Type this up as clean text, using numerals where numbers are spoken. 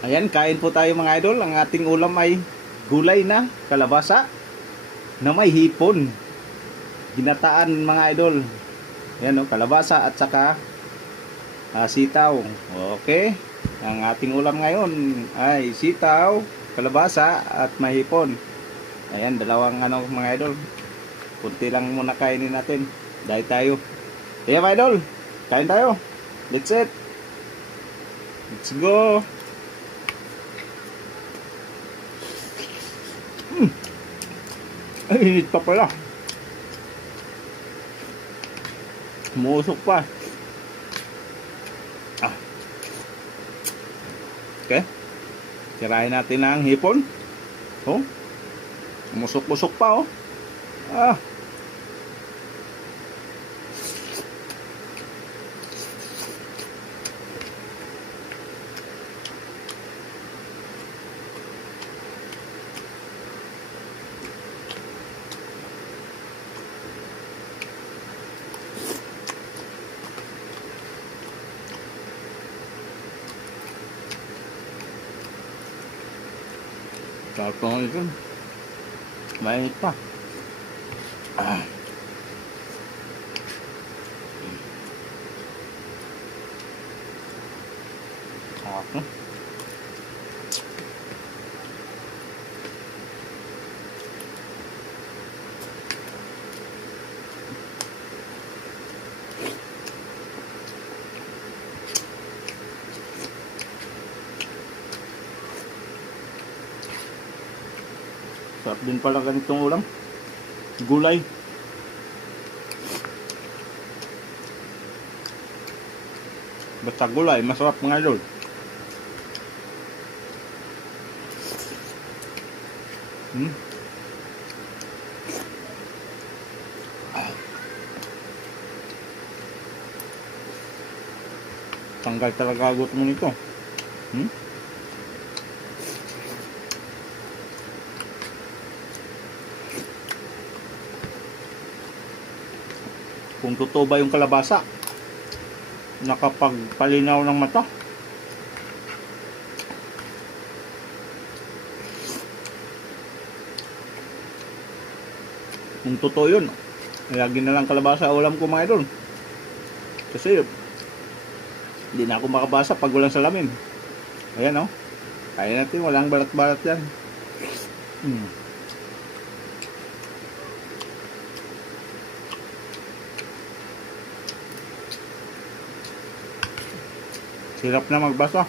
Ayan, kain po tayo mga idol. Ang ating ulam ay gulay na kalabasa na may hipon. Ginataan mga idol. Ayan o, kalabasa at saka sitaw. Okay. Ang ating ulam ngayon ay sitaw, kalabasa at may hipon. Ayan, dalawang mga idol. Kunti lang muna kainin natin. Dahil tayo. Ayan mga idol, kain tayo. Let's eat. Let's go. Ay, init pa pala. Umusok pa. Okay. Sirahin natin ang hipon. Oh. Umusok-usok pa oh. Ah. Sarap naman ito. Mainit pa. Sarap no? Sarap din pala ganitong ulam. Gulay. Basta gulay, masarap mga idol. Tanggal talaga agot mo nito. Kung totoo ba yung kalabasa, nakapagpalinaw ng mata. Kung totoo yun, lagi na lang kalabasa ulam ko mga idol. Kasi hindi na ako makabasa pag walang salamin. Ayan o. Kaya natin, walang balat-balat yan. Hirap na magbasa.